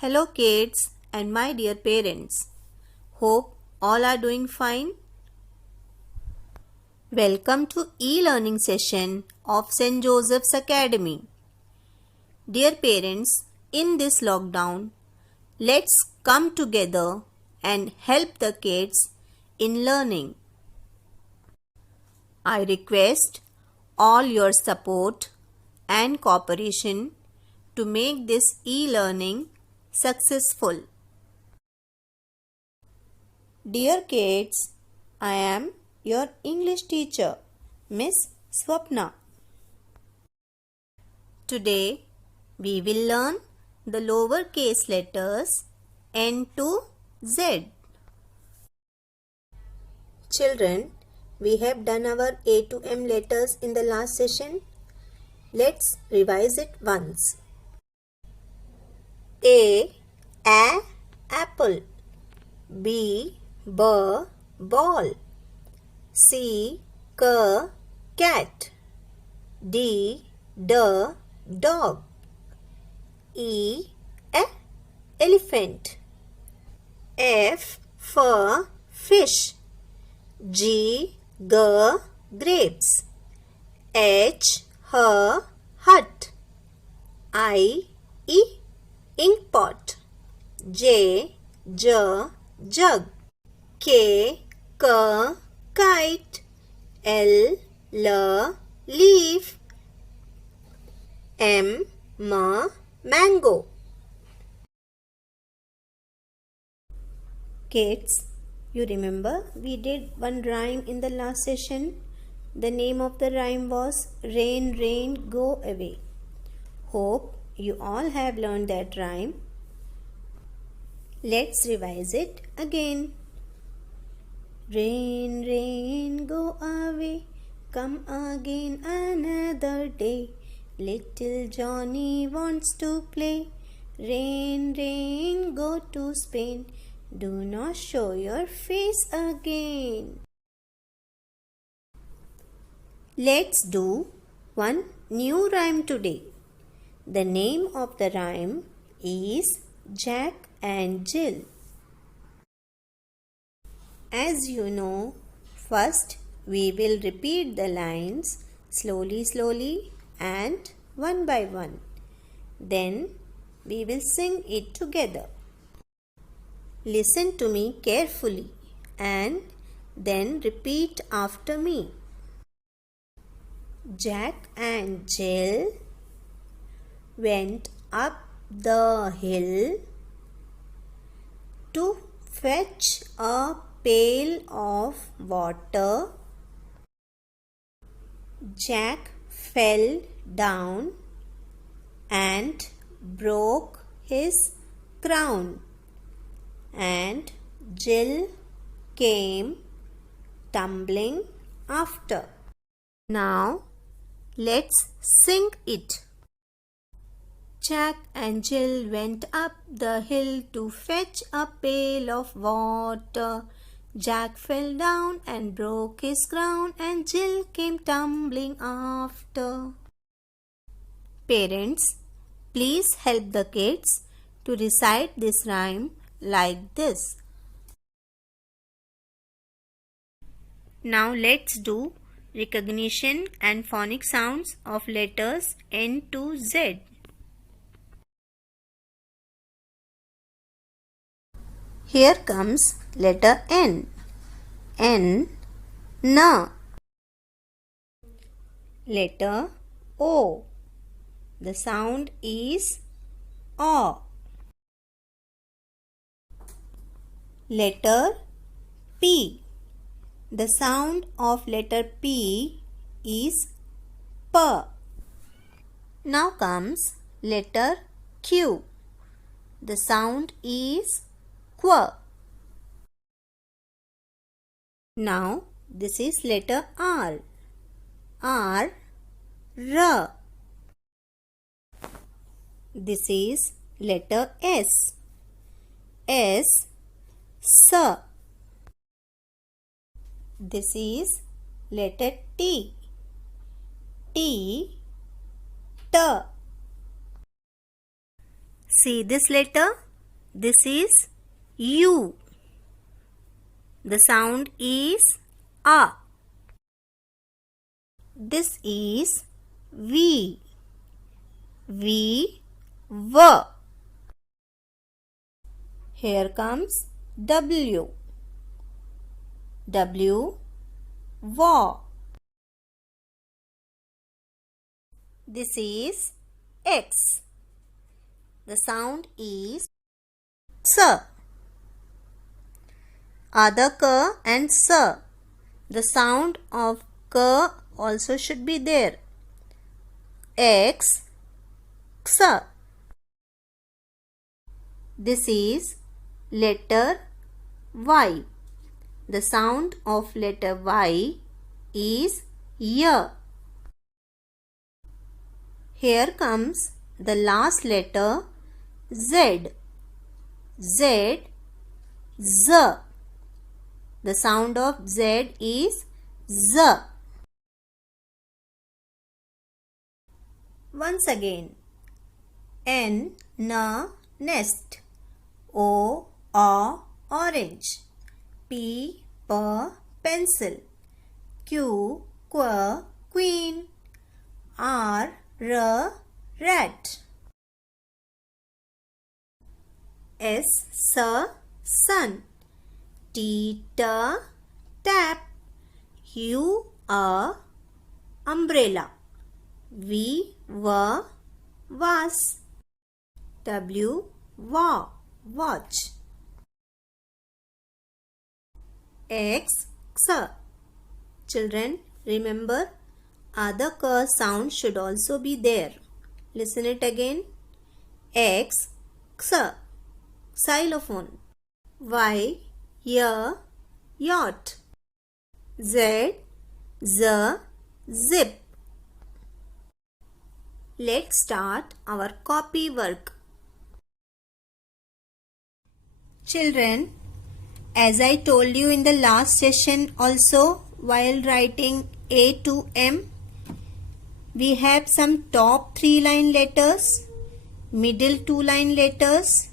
Hello kids and my dear parents. Hope all are doing fine. Welcome to e-learning session of St. Joseph's Academy. Dear parents, in this lockdown, let's come together and help the kids in learning. I request all your support and cooperation to make this e-learning successful. Dear kids, I am your English teacher, Miss Swapna. Today, we will learn the lowercase letters N to Z. Children, we have done our A to M letters in the last session. Let's revise it once. A, apple. B, ball. C, cat. D, dog. E, elephant. F, fish. G, grapes. H, hut. I, ink pot. J, jug. K, kite. L, leaf. M, mango. Kids, you remember we did one rhyme in the last session. The name of the rhyme was Rain, Rain, Go Away. Hope you all have learned that rhyme. Let's revise it again. Rain, rain, go away, come again another day. Little Johnny wants to play. Rain, rain, go to Spain. Do not show your face again. Let's do one new rhyme today. The name of the rhyme is Jack and Jill. As you know, first we will repeat the lines slowly and one by one. Then we will sing it together. Listen to me carefully and then repeat after me. Jack and Jill went up the hill to fetch a pail of water. Jack fell down and broke his crown, and Jill came tumbling after. Now let's sing it. Jack and Jill went up the hill to fetch a pail of water. Jack fell down and broke his crown, and Jill came tumbling after. Parents, please help the kids to recite this rhyme like this. Now let's do recognition and phonic sounds of letters N to Z. Here comes letter N. N, na. Letter O. The sound is O. Letter P. The sound of letter P is P. Now comes letter Q. The sound is Q. Now this is letter R. R. This is letter S. S. This is letter T. T. See this letter? This is U. The sound is A. This is V. V, V. Here comes W. W, W. This is X. The sound is S. Other K and S. The sound of K also should be there. X, X. This is letter Y. The sound of letter Y is Y. Here comes the last letter Z. Z, Z. The sound of Z is Z. Once again. N, nest. O, orange. P, pencil. Q, queen. R, rat. S, sun. T, tap. U, umbrella. V, vase. W, watch. X, Children, remember, other K sound should also be there. Listen it again. X, xylophone. Y, yacht. Z, zip. Let's start our copy work. Children, as I told you in the last session also, while writing A to M, we have some top 3 line letters, middle 2 line letters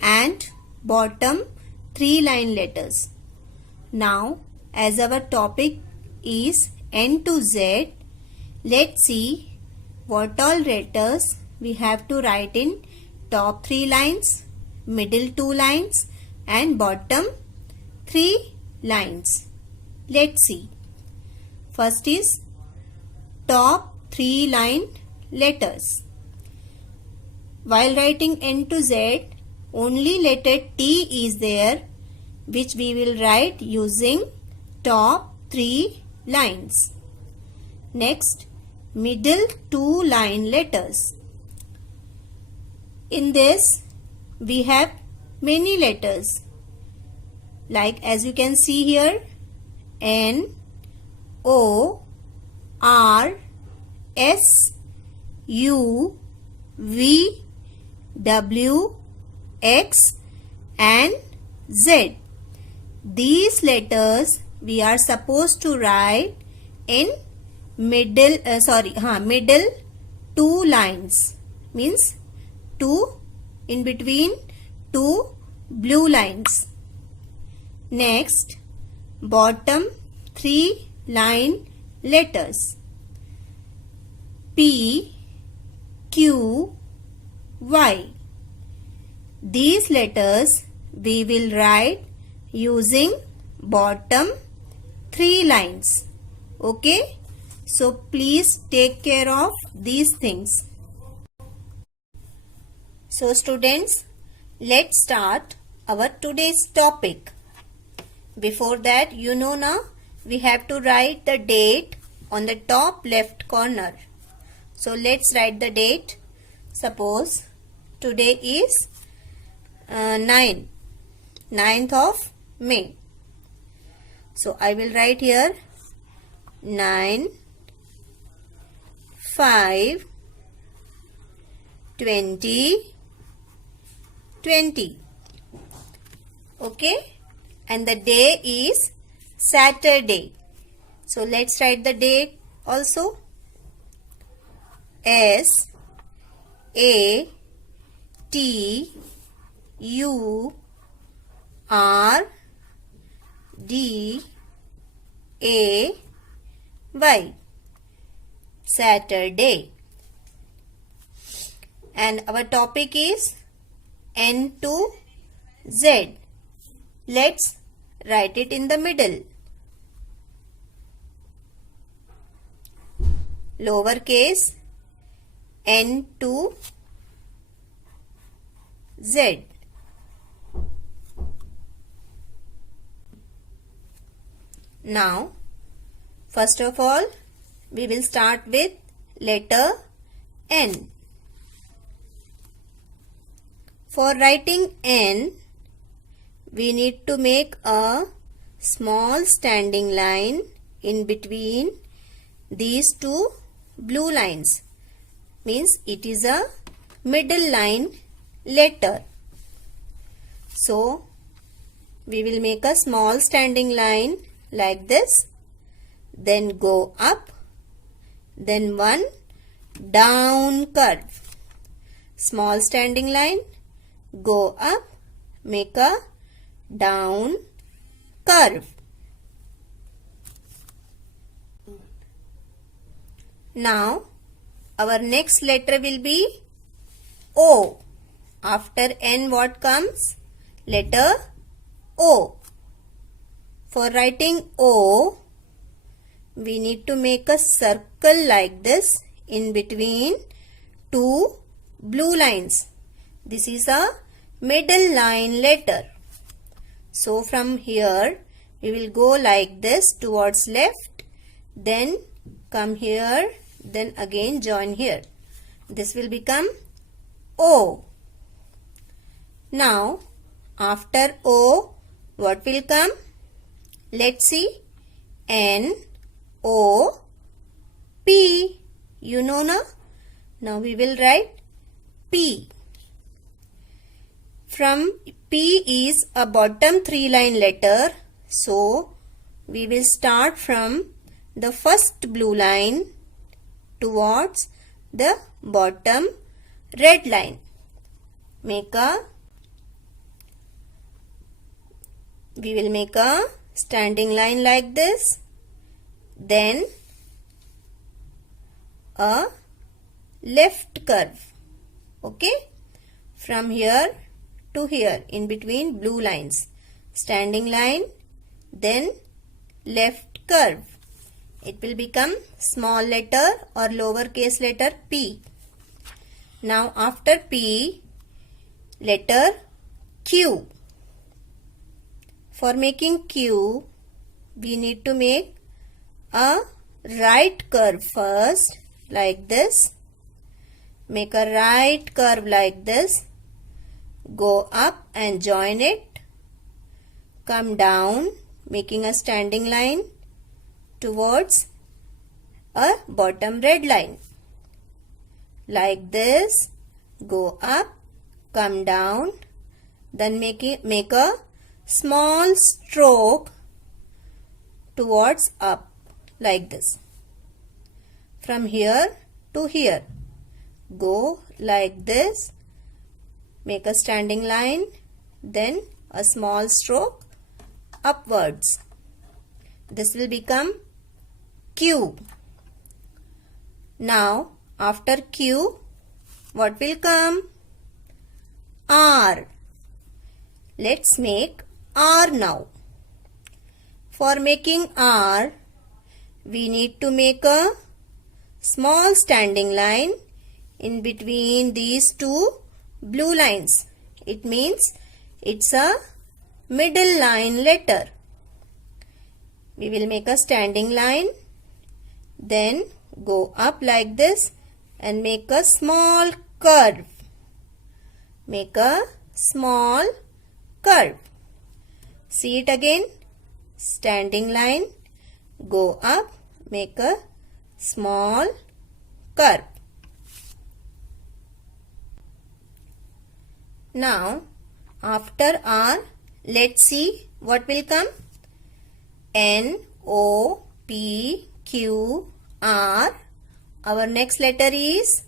and bottom 3 line letters. Now, as our topic is N to Z, let's see what all letters we have to write in top 3 lines, middle 2 lines and bottom 3 lines. Let's see. First is top 3 line letters. While writing N to Z, only letter T is there, which we will write using top 3 lines. Next, middle 2 line letters. In this, we have many letters. Like as you can see here, N, O, R, S, U, V, W, X and Z. These letters we are supposed to write in middle 2 lines, means 2 in between 2 blue lines. Next, bottom 3 line letters. P, Q, Y. These letters we will write using bottom 3 lines. Okay? So please take care of these things. So students, let's start our today's topic. Before that, you know now, we have to write the date on the top left corner. So let's write the date. Suppose today is 9th of May. So I will write here 9/5/2020. Okay, and the day is Saturday. So let's write the date also. U R D A Y. Saturday. And our topic is N to Z. Let's write it in the middle. Lowercase n to Z. Now, first of all, we will start with letter N. For writing N, we need to make a small standing line in between these two blue lines. Means it is a middle line letter. So, we will make a small standing line like this. Then go up. Then one down curve. Small standing line. Go up. Make a down curve. Now, our next letter will be O. After N, what comes? Letter O. For writing O, we need to make a circle like this in between two blue lines. This is a middle line letter. So, from here, we will go like this towards left, then come here, then again join here. This will become O. Now, after O, what will come? Let's see. N, O, P. You know na? Now we will write P. From P is a bottom three line letter. So, we will start from the first blue line towards the bottom red line. We will make a standing line like this. Then a left curve. Okay. From here to here in between blue lines. Standing line. Then left curve. It will become small letter or lowercase letter P. Now after P, letter Q. For making Q, we need to make a right curve first like this. Make a right curve like this. Go up and join it. Come down, making a standing line towards a bottom red line. Like this. Go up, come down, then make a small stroke towards up like this. From here to here. Go like this. Make a standing line, then a small stroke upwards. This will become Q. Now, after Q, what will come? R. Let's make R now. For making R, we need to make a small standing line in between these two blue lines. It means it's a middle line letter. We will make a standing line, then go up like this and make a small curve. Make a small curve. See it again. Standing line, go up, make a small curve. Now, after R, let's see what will come. N, O, P, Q, R. Our next letter is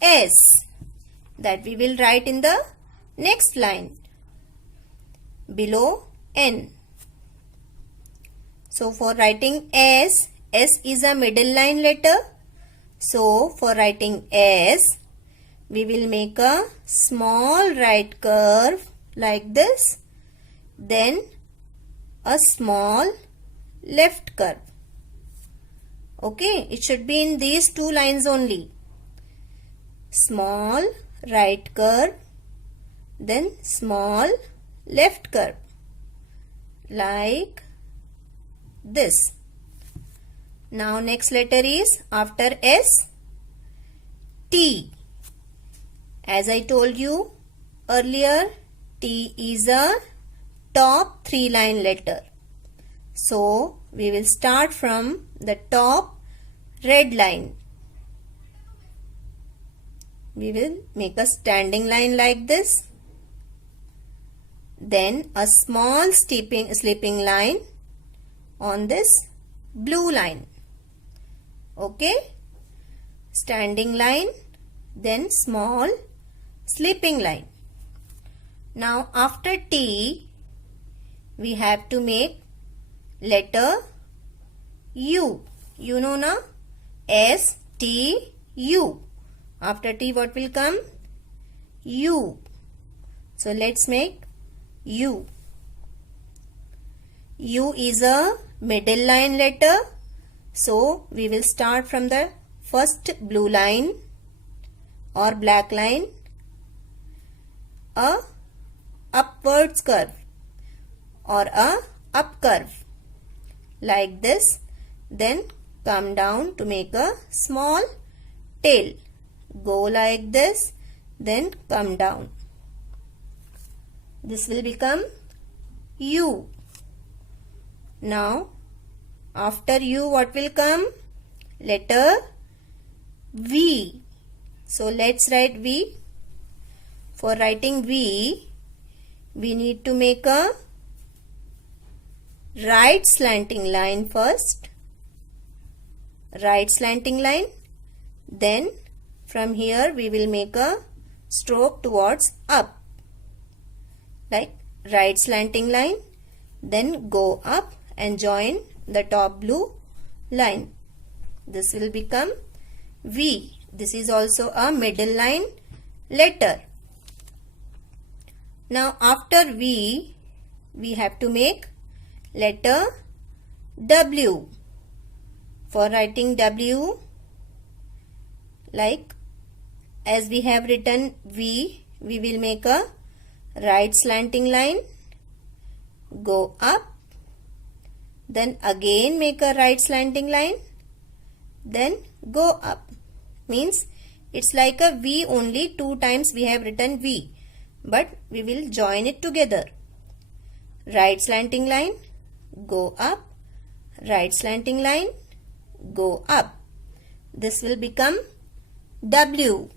S. That we will write in the Next line, below N. So for writing S, S is a middle line letter. So for writing S, we will make a small right curve like this, then a small left curve. Okay, it should be in these two lines only. Small right curve, then small left curve, like this. Now next letter is after S, T. As I told you earlier, T is a top 3-line letter. So we will start from the top red line. We will make a standing line like this. Then a small sleeping line on this blue line. Okay? Standing line, then small sleeping line. Now after T, we have to make letter U. You know na? S, T, U. After T, what will come? U. So let's make U. U is a middle line letter. So we will start from the first blue line or black line, a upwards curve or a up curve like this, then come down to make a small tail. Go like this, then come down. This will become U. Now after U, what will come? Letter V. So let's write V. For writing V, we need to make a right slanting line first. Right slanting line. Then from here we will make a stroke towards up. Like right slanting line. Then go up and join the top blue line. This will become V. This is also a middle line letter. Now after V, we have to make letter W. For writing W, like as we have written V, we will make a right slanting line, go up, then again make a right slanting line, then go up. Means it's like a V only, 2 times we have written V, but we will join it together. Right slanting line, go up, right slanting line, go up. This will become W.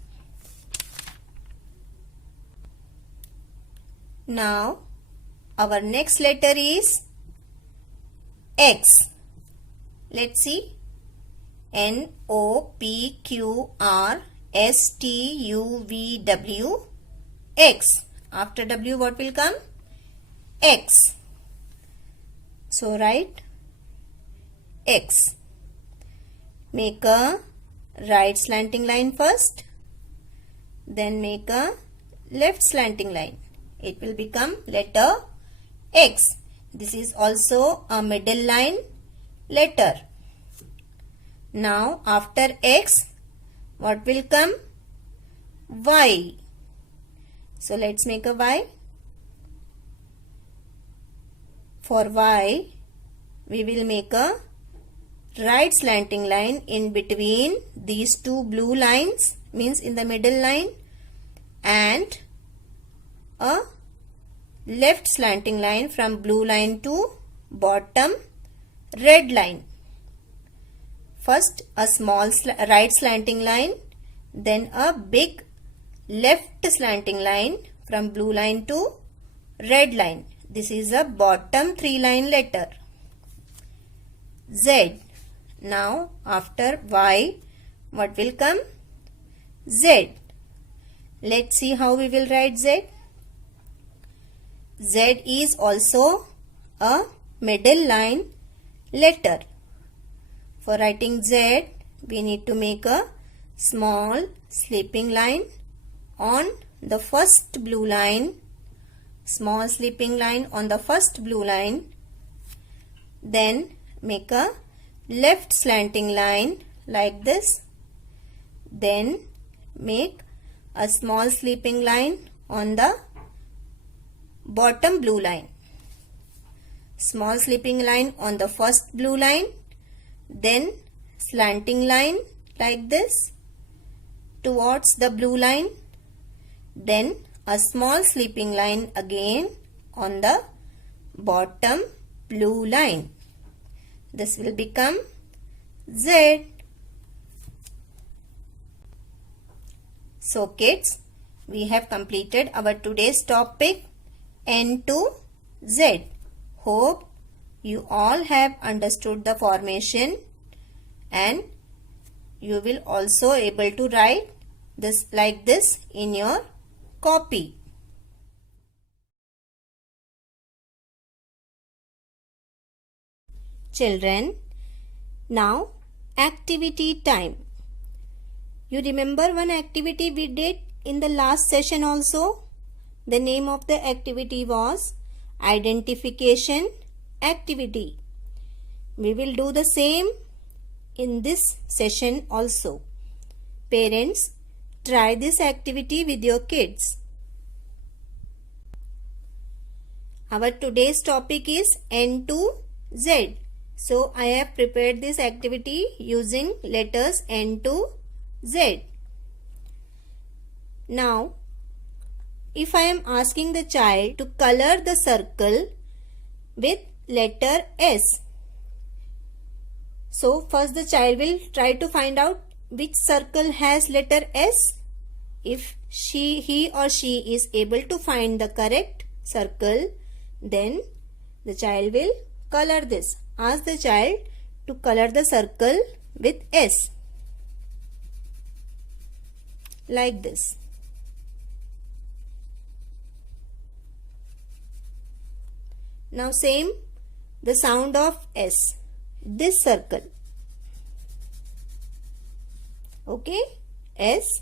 Now our next letter is X. Let's see. NOPQRSTUVW, X. After W, what will come? X. So write X. Make a right slanting line first, then make a left slanting line. It will become letter X. This is also a middle line letter. Now after X, what will come? Y. So let's make a Y. For Y, we will make a right slanting line in between these two blue lines, means in the middle line, and a left slanting line from blue line to bottom red line. First a small right slanting line, then a big left slanting line from blue line to red line. This is a bottom 3-line letter. Z. Now after Y, what will come? Z. Let's see how we will write Z. Z is also a middle line letter. For writing Z, we need to make a small sleeping line on the first blue line. Small sleeping line on the first blue line. Then make a left slanting line like this. Then make a small sleeping line on the bottom blue line. Small sleeping line on the first blue line. Then slanting line like this towards the blue line. Then a small sleeping line again on the bottom blue line. This will become Z. So kids, we have completed our today's topic N to Z. Hope you all have understood the formation and you will also able to write this like this in your copy. Children, now activity time. You remember one activity we did in the last session also? The name of the activity was identification activity. We will do the same in this session also. Parents, try this activity with your kids. Our today's topic is N to Z. So I have prepared this activity using letters N to Z. Now, if I am asking the child to color the circle with letter S. So first the child will try to find out which circle has letter S. If he or she is able to find the correct circle, then the child will color this. Ask the child to color the circle with S. Like this. Now same the sound of S. This circle. Okay? S.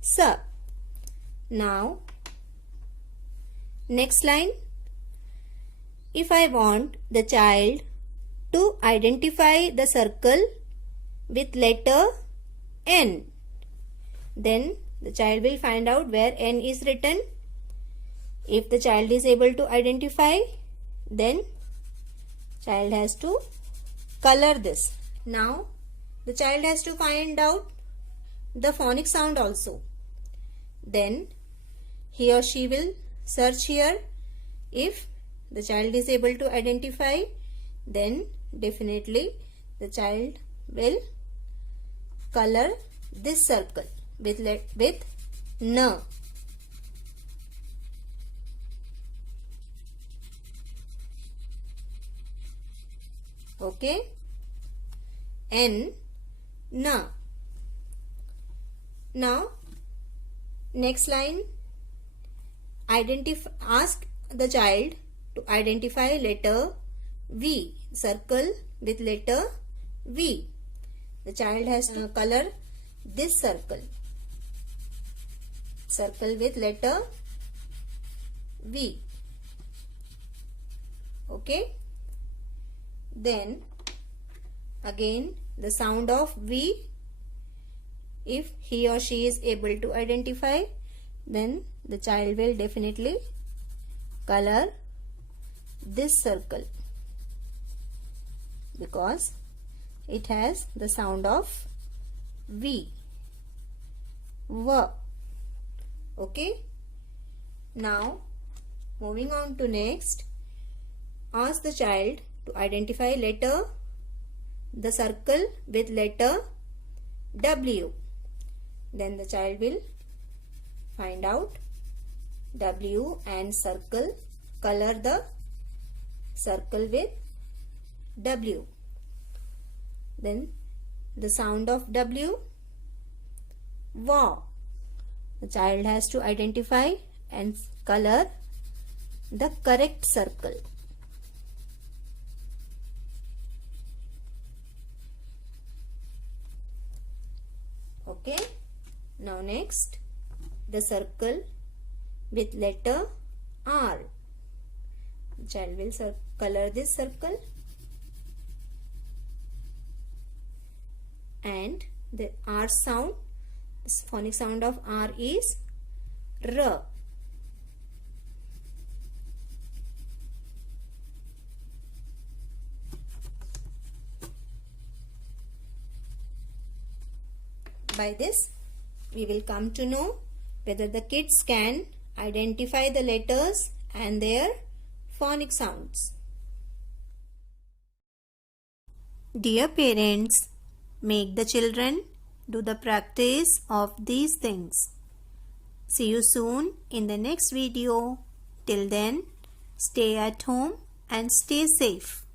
Sir. Now next line. If I want the child to identify the circle with letter N, then the child will find out where N is written. If the child is able to identify, then child has to color this. Now the child has to find out the phonic sound also. Then he or she will search here. If the child is able to identify, then definitely the child will color this circle with N. Okay? N. N. Now next line, ask the child to identify letter V, circle with letter V. The child has to color this circle with letter V. Okay? Then again the sound of V. If he or she is able to identify, then the child will definitely color this circle because it has the sound of V. V. Okay? Now moving on to next, ask the child to identify the circle with letter W. Then the child will find out W and circle, color the circle with W. Then the sound of W, wow. The child has to identify and color the correct circle. Okay. Now next, the circle with letter R. The child will color this circle, and the R sound, the phonic sound of R is R. By this, we will come to know whether the kids can identify the letters and their phonic sounds. Dear parents, make the children do the practice of these things. See you soon in the next video. Till then, stay at home and stay safe.